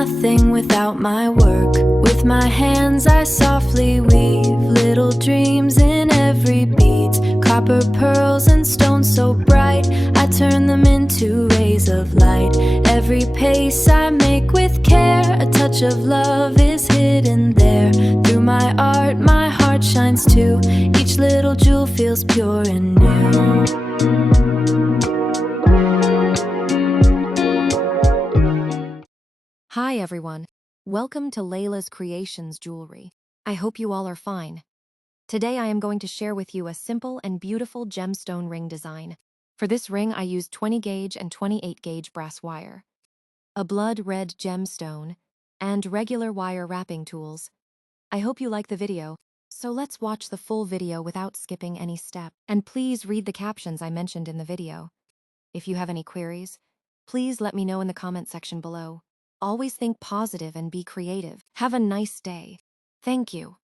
nothing without my work. With my hands I softly weave little dreams in every bead. Copper pearls and stones so bright, I turn them into rays of light. Every pace I make with care, a touch of love is hidden there. Through my art, my heart shines too. Each little jewel feels pure and new. Hi everyone, welcome to Laila's Creations Jewelry. I hope you all are fine. Today I am going to share with you a simple and beautiful gemstone ring design. For this ring I used 20 gauge and 28 gauge brass wire, a blood red gemstone, and regular wire wrapping tools. I hope you like the video, so let's watch the full video without skipping any step. And please read the captions I mentioned in the video. If you have any queries, please let me know in the comment section below. Always think positive and be creative. Have a nice day. Thank you.